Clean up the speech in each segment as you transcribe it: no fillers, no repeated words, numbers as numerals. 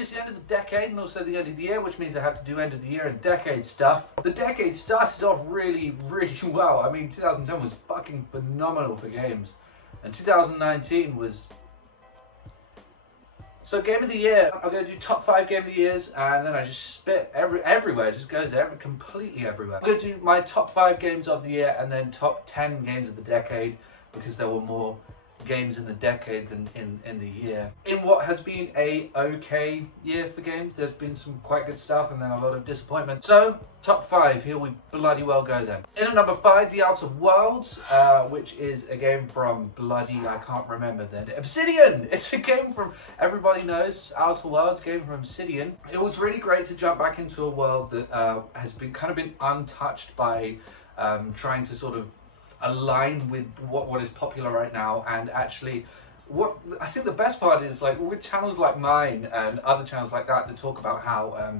it's the end of the decade and also the end of the year, which means I have to do end of the year and decade stuff. The decade started off really, really well. I mean, 2010 was fucking phenomenal for games. And 2019 was... So game of the year, I'm going to do top 5 game of the years, and then I just spit everywhere. It just goes completely everywhere. I'm going to do my top 5 games of the year and then top 10 games of the decade, because there were more games in the decade than in the year. In what has been a okay year for games, there's been some quite good stuff and then a lot of disappointment. So top 5, here we bloody well go then. In at number 5, The Outer Worlds, which is a game from I can't remember then, Obsidian. It's a game from, everybody knows, Outer Worlds, game from Obsidian. It was really great to jump back into a world that has been untouched by trying to sort of align with what is popular right now. And actually, what I think the best part is, like, with channels like mine and other channels like that talk about how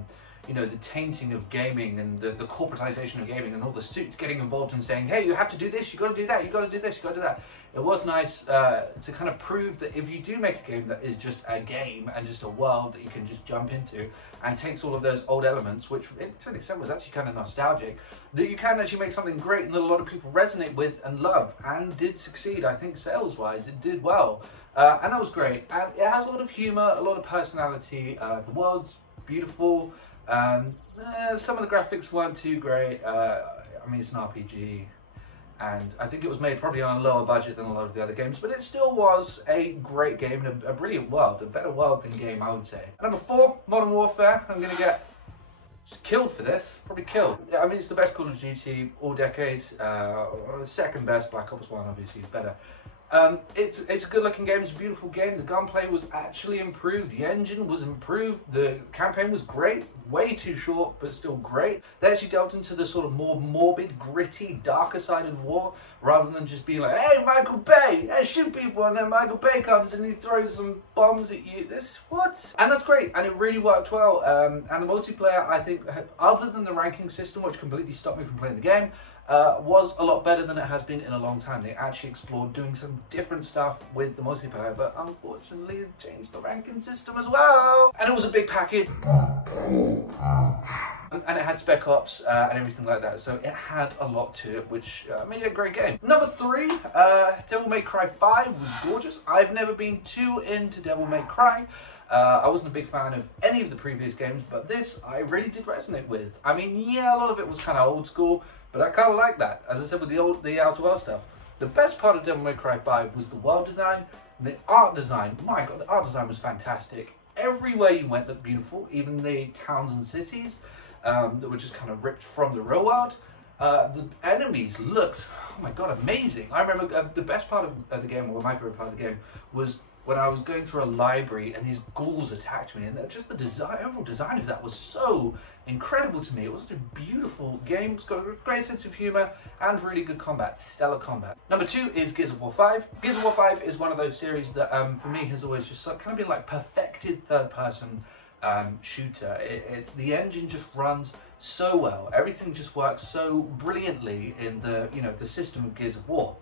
you know, the tainting of gaming and the corporatization of gaming and all the suits getting involved and saying, hey, you have to do this, you got to do that, you got to do this, you got to do that. It was nice to kind of prove that if you do make a game that is just a game and just a world that you can just jump into and takes all of those old elements, which to an extent was actually kind of nostalgic, that you can actually make something great and that a lot of people resonate with and love, and did succeed. I think sales-wise, it did well. And that was great. And it has a lot of humor, a lot of personality. The world's beautiful. Some of the graphics weren't too great. I mean, it's an RPG. And I think it was made probably on a lower budget than a lot of the other games, but it still was a great game and a brilliant world, a better world than game, I would say. Number 4, Modern Warfare. I'm going to get just killed for this, probably killed. I mean, it's the best Call of Duty all decade, second best, Black Ops 1 obviously is better. It's a good looking game, it's a beautiful game, the gunplay was actually improved, the engine was improved, the campaign was great, way too short but still great. They actually delved into the sort of more morbid, gritty, darker side of war, rather than just being like, hey, Michael Bay, hey, shoot people, and then Michael Bay comes and he throws some bombs at you. What? And that's great, and it really worked well. And the multiplayer, I think, other than the ranking system, which completely stopped me from playing the game, was a lot better than it has been in a long time. They actually explored doing some different stuff with the multiplayer, but unfortunately they changed the ranking system as well. And it was a big package. And it had Spec Ops and everything like that, so it had a lot to it, which made it a great game. Number 3, Devil May Cry 5 was gorgeous. I've never been too into Devil May Cry. I wasn't a big fan of any of the previous games, but this I really did resonate with. I mean, yeah, a lot of it was kind of old school, but I kind of like that. As I said with the Outer World stuff, the best part of Devil May Cry 5 was the world design, and the art design. My God, the art design was fantastic. Everywhere you went looked beautiful, even the towns and cities that were just kind of ripped from the real world. The enemies looked, oh my God, amazing. I remember the best part of the game, or my favorite part of the game, was when I was going through a library and these ghouls attacked me, and just the design, overall design of that was so incredible to me. It was a beautiful game. It's got a great sense of humor and really good combat, stellar combat. Number 2 is Gears of War 5. Gears of War 5 is one of those series that for me has always just kind of been like perfected third-person shooter. It's the engine just runs so well. Everything just works so brilliantly in the the system of Gears of War.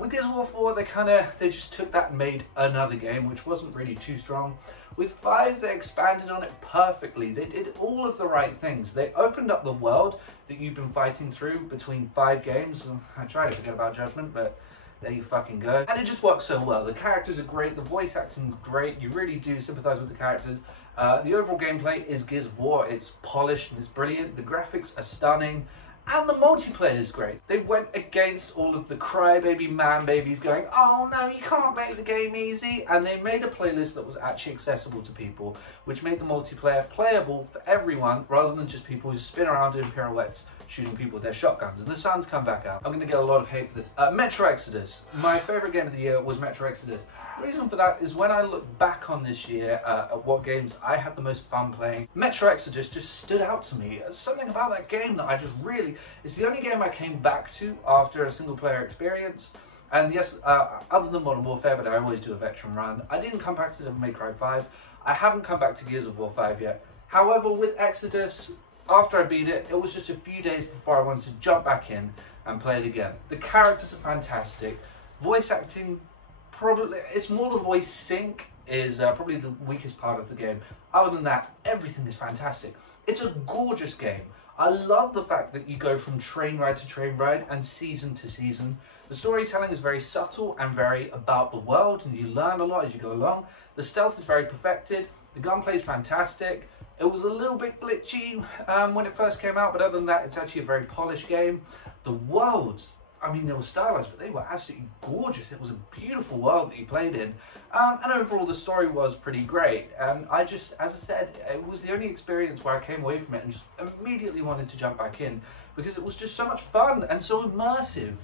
With Gears of War 4, they just took that and made another game, which wasn't really too strong. With 5, they expanded on it perfectly. They did all of the right things. They opened up the world that you've been fighting through between 5 games. I try to forget about Judgment, but there you fucking go. And it just works so well. The characters are great, the voice acting is great, you really do sympathise with the characters. The overall gameplay is Gears of War. It's polished and it's brilliant. The graphics are stunning. And the multiplayer is great. They went against all of the crybaby man babies going, oh no, you can't make the game easy. And they made a playlist that was actually accessible to people, which made the multiplayer playable for everyone, rather than just people who spin around doing pirouettes, shooting people with their shotguns. And the sun's come back out. I'm going to get a lot of hate for this. Metro Exodus. My favourite game of the year was Metro Exodus. The reason for that is when I look back on this year at what games I had the most fun playing, Metro Exodus just stood out to me. Something about that game that I just really... It's the only game I came back to after a single player experience. And yes, other than Modern Warfare, but I always do a veteran run, I didn't come back to Devil May Cry 5. I haven't come back to Gears of War 5 yet. However, with Exodus, after I beat it, it was just a few days before I wanted to jump back in and play it again. The characters are fantastic. Voice acting, probably, it's more the voice sync is probably the weakest part of the game. Other than that, everything is fantastic. It's a gorgeous game. I love the fact that you go from train ride to train ride and season to season. The storytelling is very subtle and very about the world, and you learn a lot as you go along. The stealth is very perfected. The gunplay is fantastic. It was a little bit glitchy when it first came out, but other than that, it's actually a very polished game. The worlds, I mean, they were stylized, but they were absolutely gorgeous. It was a beautiful world that you played in. And overall, the story was pretty great. I just, as I said, it was the only experience where I came away from it and just immediately wanted to jump back in because it was just so much fun and so immersive.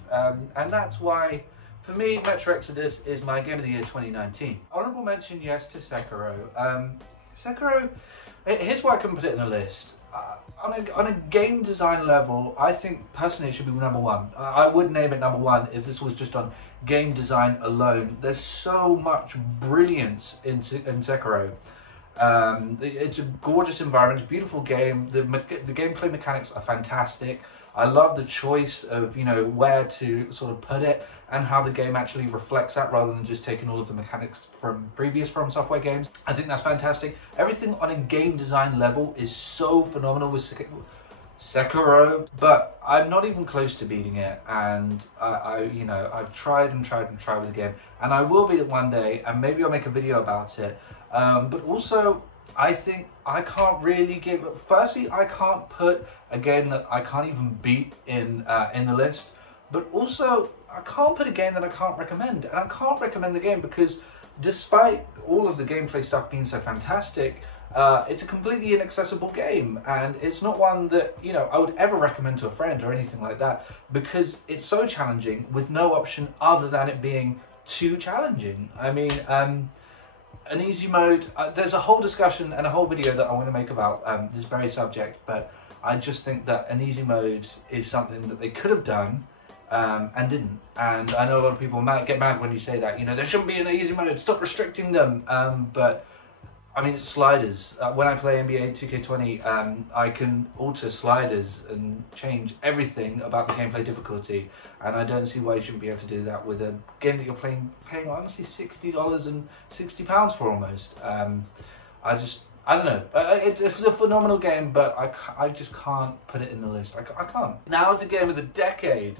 And that's why, for me, Metro Exodus is my Game of the Year 2019. Honorable mention, yes, to Sekiro. Sekiro, here's why I couldn't put it in a list. On a game design level, I think personally it should be number one. I would name it number one if this was just on game design alone. There's so much brilliance in Sekiro. It's a gorgeous environment, it's a beautiful game. The gameplay mechanics are fantastic. I love the choice of, you know, where to sort of put it and how the game actually reflects that rather than just taking all of the mechanics from previous From Software games. I think that's fantastic. Everything on a game design level is so phenomenal with Sekiro, but I'm not even close to beating it, and you know, I've tried and tried and tried with the game, and I will beat it one day, and maybe I'll make a video about it. But also, I think I can't really give. Firstly, I can't put a game that I can't even beat in the list. But also, I can't put a game that I can't recommend, and I can't recommend the game because, despite all of the gameplay stuff being so fantastic, it's a completely inaccessible game, and it's not one that, you know, I would ever recommend to a friend or anything like that because it's so challenging with no option other than it being too challenging. I mean, an easy mode, there's a whole discussion and a whole video that I want to make about this very subject, but I just think that an easy mode is something that they could have done and didn't. And I know a lot of people might get mad when you say that, you know, there shouldn't be an easy mode, stop restricting them. But I mean, it's sliders. When I play NBA 2K20, I can alter sliders and change everything about the gameplay difficulty, and I don't see why you shouldn't be able to do that with a game that you're paying honestly $60 and £60 for almost. I don't know. It's a phenomenal game, but I just can't put it in the list. I can't. Now it's a game of the decade.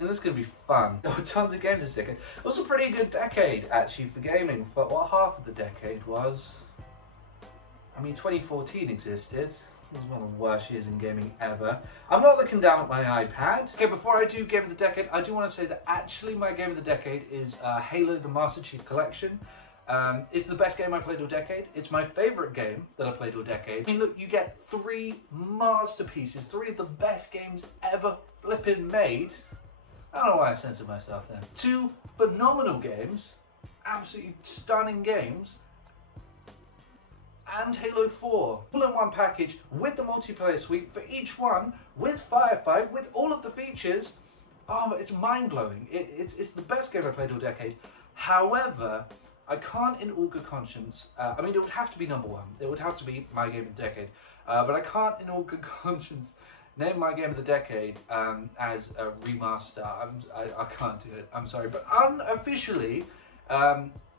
And this is going to be fun. Oh, tons of games this decade. It was a pretty good decade, actually, for gaming. But what half of the decade was... I mean, 2014 existed. It was one of the worst years in gaming ever. I'm not looking down at my iPad. Okay, before I do Game of the Decade, I do want to say that actually my Game of the Decade is Halo the Master Chief Collection. It's the best game I played all decade. It's my favourite game that I played all decade. I mean, look, you get 3 masterpieces, 3 of the best games ever flipping made. I don't know why I censored myself there. 2 phenomenal games, absolutely stunning games, and Halo 4. All in one package with the multiplayer suite for each one, with Firefight, with all of the features. Oh, it's mind-blowing. It's the best game I played all decade. However, I can't in all good conscience, I mean, it would have to be number one. It would have to be my game of the decade. But I can't in all good conscience name my game of the decade as a remaster. I can't do it, I'm sorry. But unofficially,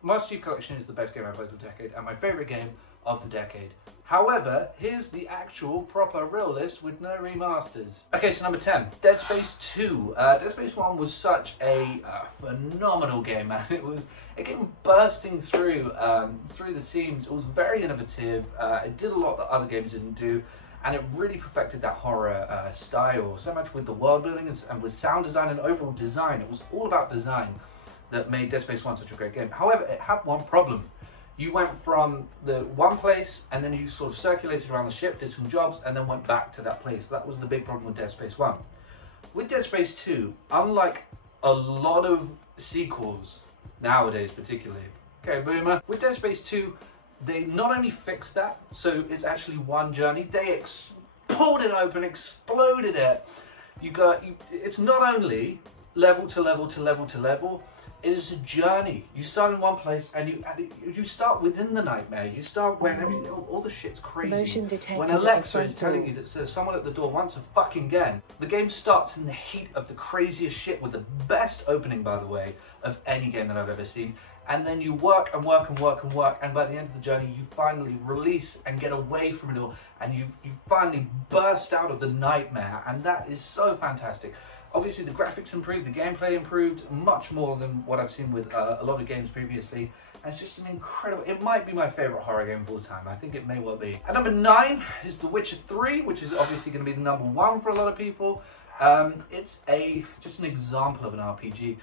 Master Chief Collection is the best game I played all decade and my favourite game of the decade. However, here's the actual proper real list with no remasters. Okay, so number 10, Dead Space 2. Dead Space 1 was such a phenomenal game, man. It came bursting through the seams. It was very innovative. It did a lot that other games didn't do, and it really perfected that horror style. So much with the world building and with sound design and overall design. It was all about design that made Dead Space 1 such a great game. However, it had one problem. You went from the one place and then you sort of circulated around the ship, did some jobs, and then went back to that place. That was the big problem with Dead Space 1. With Dead Space 2, unlike a lot of sequels, nowadays particularly, okay, boomer, with Dead Space 2, they not only fixed that, so it's actually one journey, they pulled it open, exploded it. It's not only level to level to level to level, It is a journey. You start in one place and you start within the nightmare. You start when everything, all the shit's crazy. When Alexa is telling you that there's someone at the door once again. The game starts in the heat of the craziest shit with the best opening, by the way, of any game that I've ever seen. And then you work and work and work and work, and by the end of the journey you finally release and get away from it all, and you finally burst out of the nightmare, and that is so fantastic. Obviously the graphics improved, the gameplay improved much more than what I've seen with a lot of games previously, and it's just an incredible, it might be my favourite horror game of all time. I think it may well be. At number 9 is The Witcher 3, which is obviously going to be the number 1 for a lot of people. It's just an example of an RPG.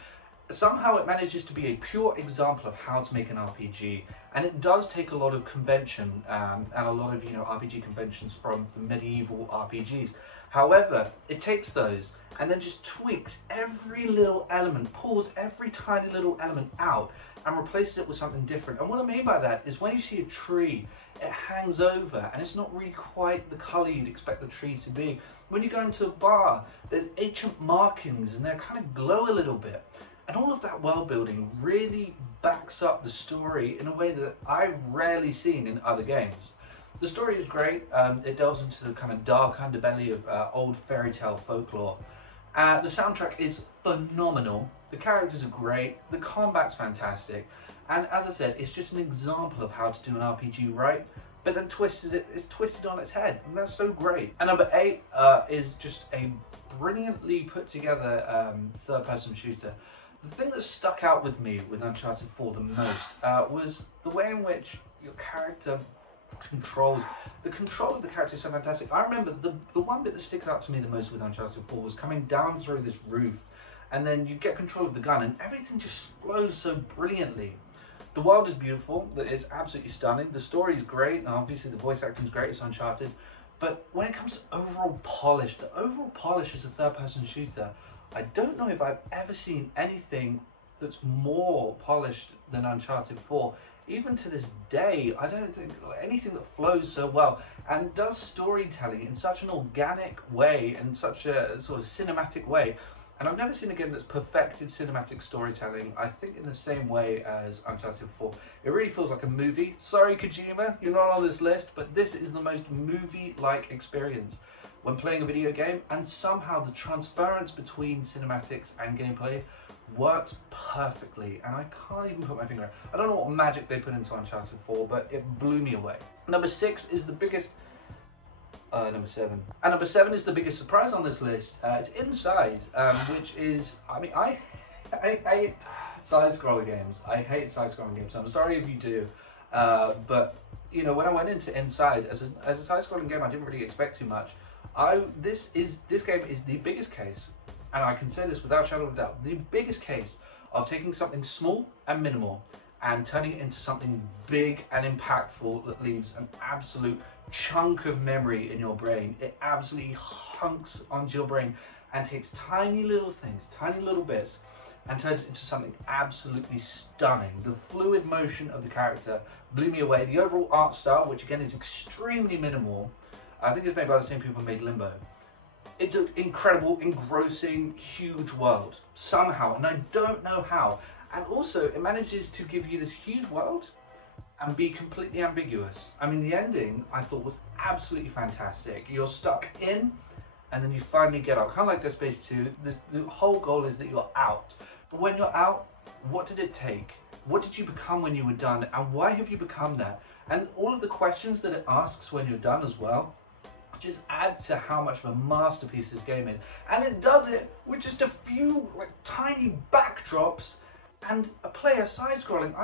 Somehow it manages to be a pure example of how to make an RPG, and it does take a lot of convention and a lot of RPG conventions from the medieval RPGs. However, it takes those and then just tweaks every little element, pulls every tiny little element out and replaces it with something different. And what I mean by that is when you see a tree, it hangs over and it's not really quite the colour you'd expect the tree to be. When you go into a bar, there's ancient markings and they kind of glow a little bit. And all of that world building really backs up the story in a way that I've rarely seen in other games. The story is great. It delves into the kind of dark underbelly of old fairy tale folklore. The soundtrack is phenomenal. The characters are great. The combat's fantastic. And as I said, it's just an example of how to do an RPG right, but then it's twisted on its head. And that's so great. And number 8 is just a brilliantly put together third-person shooter. The thing that stuck out with me with Uncharted 4 the most was the way in which your character controls. The control of the character is so fantastic. I remember the one bit that sticks out to me the most with Uncharted 4 was coming down through this roof, and then you get control of the gun and everything just flows so brilliantly. The world is beautiful, it's absolutely stunning, the story is great, and obviously the voice acting is great, it's Uncharted, but when it comes to overall polish, the overall polish as a third-person shooter, I don't know if I've ever seen anything that's more polished than Uncharted 4. Even to this day, I don't think anything that flows so well and does storytelling in such an organic way and such a sort of cinematic way. And I've never seen a game that's perfected cinematic storytelling, I think, in the same way as Uncharted 4. It really feels like a movie. Sorry, Kojima, you're not on this list, but this is the most movie-like experience when playing a video game, and somehow the transference between cinematics and gameplay works perfectly, and I can't even put my finger on it. I don't know what magic they put into Uncharted 4, but it blew me away. Number 6 is the biggest... number 7. And number 7 is the biggest surprise on this list. It's Inside, which is... I mean, I hate side-scroller games. I hate side-scrolling games. I'm sorry if you do, but, you know, when I went into Inside, as a side-scrolling game, I didn't really expect too much. This game is the biggest case, and I can say this without a shadow of a doubt, the biggest case of taking something small and minimal and turning it into something big and impactful that leaves an absolute chunk of memory in your brain. It absolutely hunks onto your brain and takes tiny little things, tiny little bits, and turns it into something absolutely stunning. The fluid motion of the character blew me away. The overall art style, which again is extremely minimal, I think it's made by the same people who made Limbo. It's an incredible, engrossing, huge world, somehow, and I don't know how. And also, it manages to give you this huge world and be completely ambiguous. I mean, the ending, I thought, was absolutely fantastic. You're stuck in, and then you finally get out. Kind of like Dead Space 2, the whole goal is that you're out. But when you're out, what did it take? What did you become when you were done? And why have you become that? And all of the questions that it asks when you're done as well, just add to how much of a masterpiece this game is. And it does it with just a few tiny backdrops and a player side-scrolling.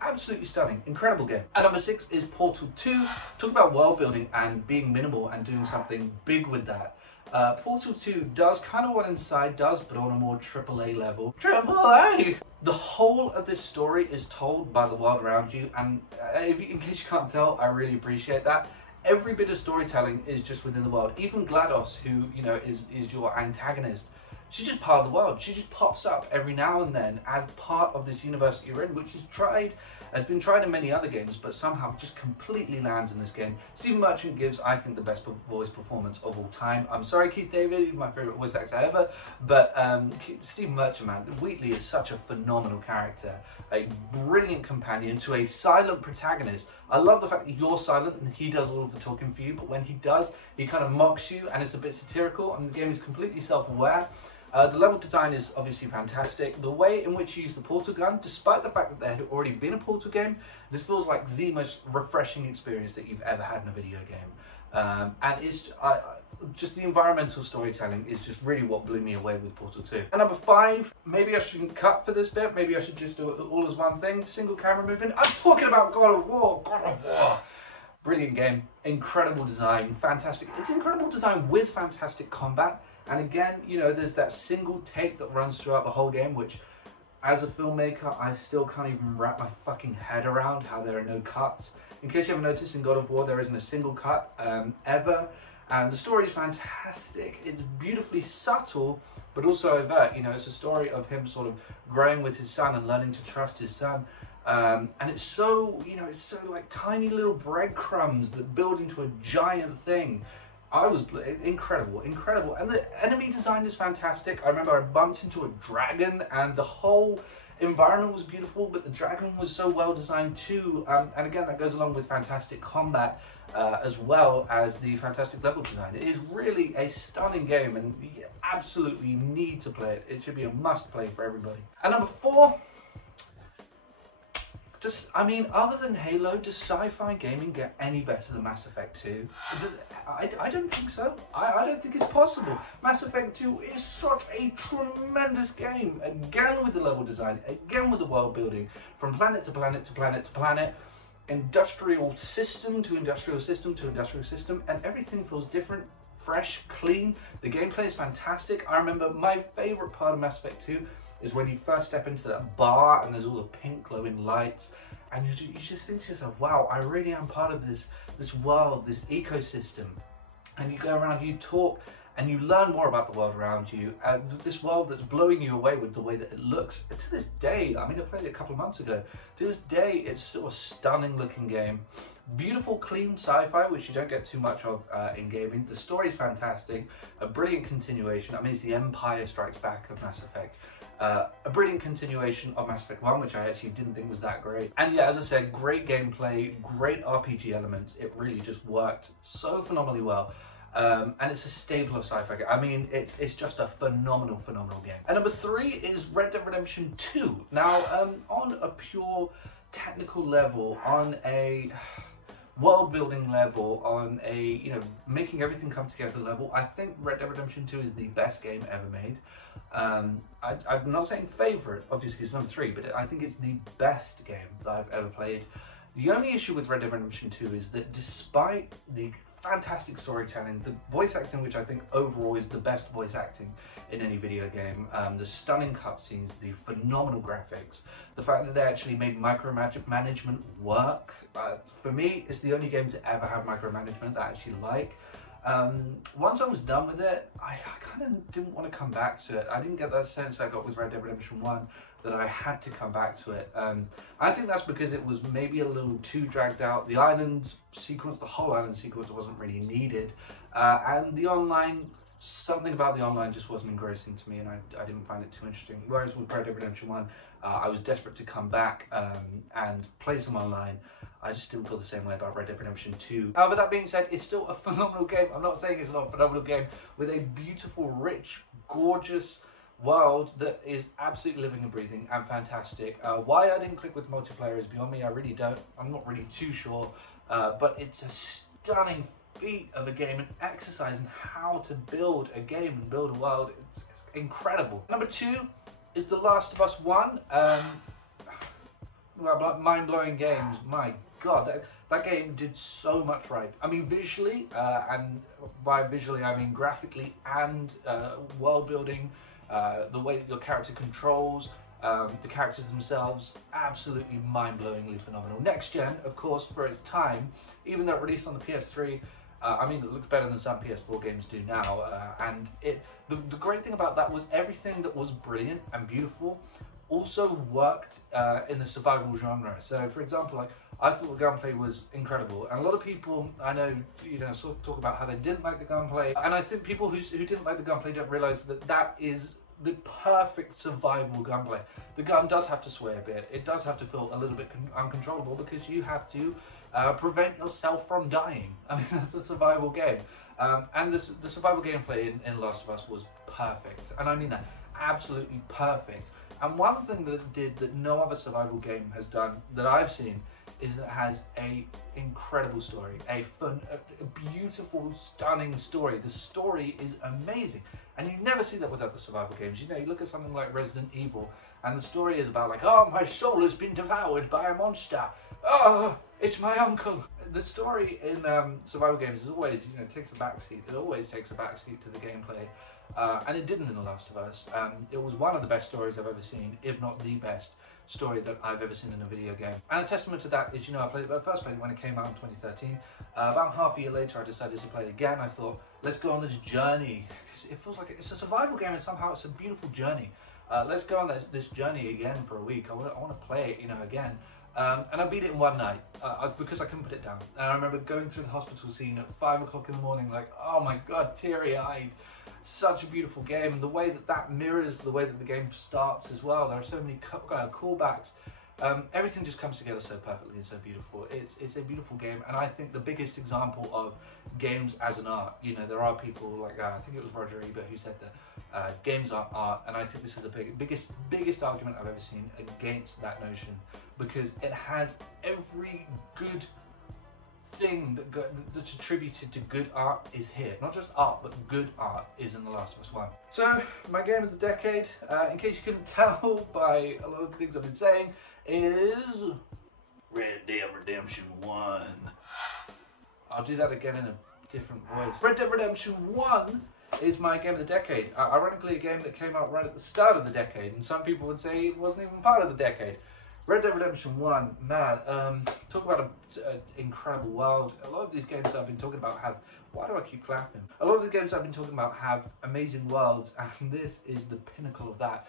Absolutely stunning, incredible game. At number 6 is Portal 2. Talk about world building and being minimal and doing something big with that. Portal 2 does kind of what Inside does, but on a more AAA level. AAA! The whole of this story is told by the world around you, and in case you can't tell, I really appreciate that. Every bit of storytelling is just within the world. Even GLaDOS, who, you know, is your antagonist, she's just part of the world. She just pops up every now and then as part of this universe that you're in, which has been tried in many other games, but somehow just completely lands in this game. Stephen Merchant gives, I think, the best voice performance of all time. I'm sorry, Keith David, he's my favourite voice actor ever, but Stephen Merchant, man, Wheatley is such a phenomenal character, a brilliant companion to a silent protagonist. I love the fact that you're silent and he does all of the talking for you, but when he does, he kind of mocks you and it's a bit satirical, and the game is completely self-aware. The level design is obviously fantastic. The way in which you use the portal gun, despite the fact that there had already been a portal game, this feels like the most refreshing experience that you've ever had in a video game. And it's just the environmental storytelling is just really what blew me away with Portal 2. And number 5, maybe I shouldn't cut for this bit, maybe I should just do it all as one thing, single camera movement. I'm talking about God of War, God of War. Brilliant game, incredible design, fantastic. It's incredible design with fantastic combat. And again, you know, there's that single take that runs throughout the whole game, which as a filmmaker, I still can't even wrap my fucking head around how there are no cuts. In case you haven't noticed, in God of War, there isn't a single cut ever. And the story is fantastic. It's beautifully subtle, but also overt. You know, it's a story of him sort of growing with his son and learning to trust his son. And it's so, you know, it's so like tiny little breadcrumbs that build into a giant thing. I was incredible. And the enemy design is fantastic. I remember I bumped into a dragon and the whole environment was beautiful, but the dragon was so well designed too. And again, that goes along with fantastic combat as well as the fantastic level design. It is really a stunning game and you absolutely need to play it. It should be a must play for everybody. And number 4, I mean, other than Halo, does sci-fi gaming get any better than Mass Effect 2? I don't think so. I don't think it's possible. Mass Effect 2 is such a tremendous game. Again with the level design, again with the world building, from planet to planet to planet to planet, industrial system to industrial system to industrial system, and everything feels different, fresh, clean. The gameplay is fantastic. I remember my favourite part of Mass Effect 2 is when you first step into that bar and there's all the pink glowing lights and you just think to yourself, wow, I really am part of this world, this ecosystem. And you go around, you talk, and you learn more about the world around you, and this world that's blowing you away with the way that it looks. To this day, I mean, I played it a couple of months ago, to this day, it's still a stunning looking game. Beautiful, clean sci-fi, which you don't get too much of in gaming. The story is fantastic, a brilliant continuation. I mean, it's the Empire Strikes Back of Mass Effect. A brilliant continuation of Mass Effect 1, which I actually didn't think was that great. And yeah, as I said, great gameplay, great RPG elements. It really just worked so phenomenally well. And it's a staple of sci-fi game. I mean, it's just a phenomenal game. And number 3 is Red Dead Redemption 2. Now, on a pure technical level, on a world building level, on a, you know, making everything come together level, I think Red Dead Redemption 2 is the best game ever made. I'm not saying favourite, obviously it's number 3, but I think it's the best game that I've ever played. The only issue with Red Dead Redemption 2 is that despite the fantastic storytelling, the voice acting, which I think overall is the best voice acting in any video game, the stunning cutscenes, the phenomenal graphics, the fact that they actually made micromanagement work. For me, it's the only game to ever have micromanagement that I actually like. Once I was done with it, I kind of didn't want to come back to it. I didn't get that sense I got with Red Dead Redemption 1 that I had to come back to it. I think that's because it was maybe a little too dragged out. The island sequence, the whole island sequence wasn't really needed. And the online, something about the online just wasn't engrossing to me, and I didn't find it too interesting. Whereas with Red Dead Redemption 1, I was desperate to come back and play some online. I just didn't feel the same way about Red Dead Redemption 2. However, that being said, it's still a phenomenal game. I'm not saying it's not a phenomenal game, with a beautiful, rich, gorgeous world that is absolutely living and breathing and fantastic. Why I didn't click with multiplayer is beyond me. I really don't. I'm not really too sure. But it's a stunning feat of a game, an exercise in how to build a game and build a world. It's incredible. Number 2 is The Last of Us 1. Mind-blowing games. My God, that game did so much right. I mean, visually, and by visually I mean graphically and world building, the way that your character controls, the characters themselves, absolutely mind-blowingly phenomenal. Next gen, of course, for its time, even though it released on the PS3, I mean, it looks better than some PS4 games do now, and the great thing about that was everything that was brilliant and beautiful also worked in the survival genre. So, for example, like I thought the gunplay was incredible, and a lot of people I know, sort of talk about how they didn't like the gunplay, and I think people who didn't like the gunplay don't realize that that is the perfect survival gunplay. The gun does have to sway a bit. It does have to feel a little bit uncontrollable because you have to prevent yourself from dying. I mean, that's a survival game. And the survival gameplay in Last of Us was perfect. And I mean that, absolutely perfect. And one thing that it did that no other survival game has done that I've seen is that it has a incredible story, a beautiful, stunning story. The story is amazing, and you never see that with other survival games. You look at something like Resident Evil, and the story is about like, oh, my soul has been devoured by a monster. Oh, it's my uncle. The story in survival games is always, takes a backseat. It always takes a backseat to the gameplay, and it didn't in The Last of Us. It was one of the best stories I've ever seen, if not the best story that I've ever seen in a video game. And a testament to that is, I first played it when it came out in 2013. About half a year later, I decided to play it again. I thought, let's go on this journey. It feels like it's a survival game, and somehow it's a beautiful journey. Let's go on this journey again for a week. I want to play it, again. And I beat it in one night because I couldn't put it down. And I remember going through the hospital scene at 5 o'clock in the morning, like, oh my God, teary-eyed. Such a beautiful game. The way that mirrors the way that the game starts as well. There are so many callbacks. Everything just comes together so perfectly and so beautiful. It's a beautiful game, and I think the biggest example of games as an art. There are people like I think it was Roger Ebert who said that games are art, and I think this is the biggest argument I've ever seen against that notion, because it has every good thing that's attributed to good art is here. Not just art, but good art is in The Last of Us 1. So, my game of the decade, in case you couldn't tell by a lot of the things I've been saying, is Red Dead Redemption 1. I'll do that again in a different voice. Red Dead Redemption 1 is my game of the decade. Ironically, a game that came out right at the start of the decade, and some people would say it wasn't even part of the decade. Red Dead Redemption 1, man, talk about an incredible world. A lot of these games that I've been talking about have, why do I keep clapping? A lot of the games I've been talking about have amazing worlds, and this is the pinnacle of that.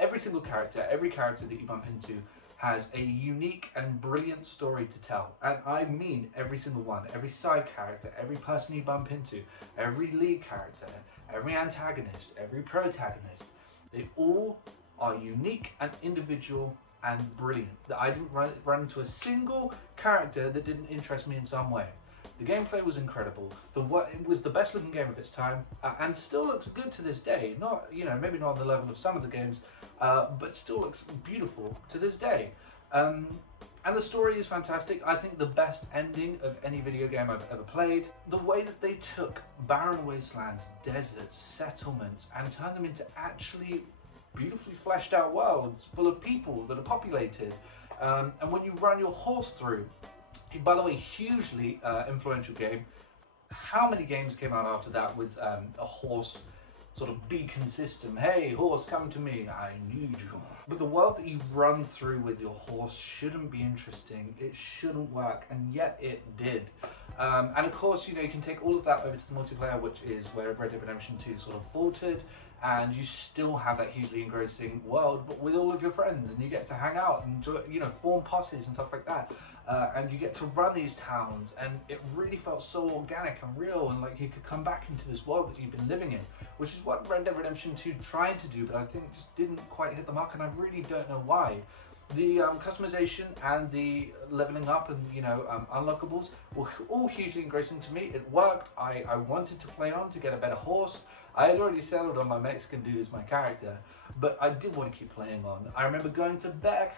Every single character, every character that you bump into has a unique and brilliant story to tell. And I mean every single one, every side character, every person you bump into, every lead character, every antagonist, every protagonist. They all are unique and individual and brilliant. That I didn't run into a single character that didn't interest me in some way. The gameplay was incredible. It was the best looking game of its time, and still looks good to this day. Not, maybe not on the level of some of the games, but still looks beautiful to this day. And the story is fantastic. I think the best ending of any video game I've ever played. The way that they took barren wastelands, deserts, settlements, and turned them into actually beautifully fleshed out worlds full of people that are populated, and when you run your horse through, by the way, hugely influential game. How many games came out after that with a horse sort of beacon system? Hey horse, come to me, I need you. But the world that you run through with your horse shouldn't be interesting, it shouldn't work, and yet it did. And of course, you can take all of that over to the multiplayer, which is where Red Dead Redemption 2 sort of faltered, and you still have that hugely engrossing world, but with all of your friends, and you get to hang out and form posses and stuff like that, and you get to run these towns, and it really felt so organic and real, and like you could come back into this world that you've been living in, which is what Red Dead Redemption 2 tried to do, but I think just didn't quite hit the mark, and I really don't know why. The customization and the leveling up and unlockables were all hugely engrossing to me. It worked. I wanted to play on to get a better horse. I had already settled on my Mexican dude as my character, but I did want to keep playing on. I remember going to Bear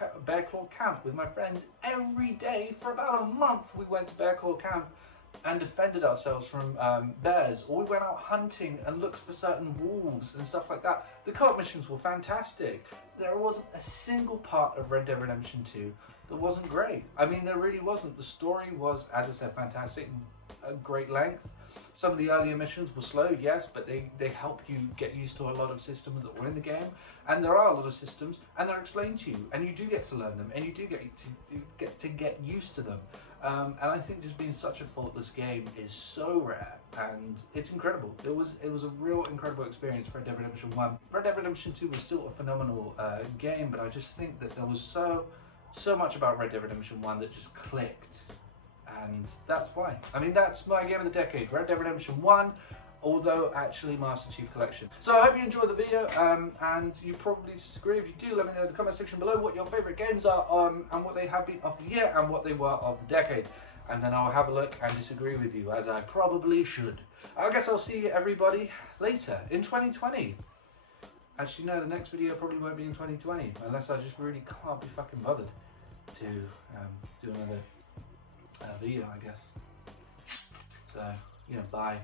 Claw Camp with my friends every day for about a month. We went to Bear Claw Camp and defended ourselves from bears, or we went out hunting and looked for certain wolves and stuff like that. The co-op missions were fantastic. There wasn't a single part of Red Dead Redemption 2 that wasn't great. I mean, there really wasn't. The story was, as I said, fantastic, at great length. Some of the earlier missions were slow, yes, but they help you get used to a lot of systems that were in the game, and there are a lot of systems, and they're explained to you, and you do get to learn them, and you do get to get used to them. And I think just being such a faultless game is so rare, and it's incredible. It was a real incredible experience for Red Dead Redemption 1. Red Dead Redemption 2 was still a phenomenal game, but I just think that there was so much about Red Dead Redemption 1 that just clicked, and that's why. I mean, that's my game of the decade, Red Dead Redemption 1, although actually Master Chief Collection. So I hope you enjoyed the video, and you probably disagree. If you do, let me know in the comment section below what your favourite games are, and what they have been of the year, and what they were of the decade. And then I'll have a look and disagree with you, as I probably should. I guess I'll see everybody later, in 2020. Actually, no, the next video probably won't be in 2020, unless I just really can't be fucking bothered to do another video, I guess. So, you know, bye.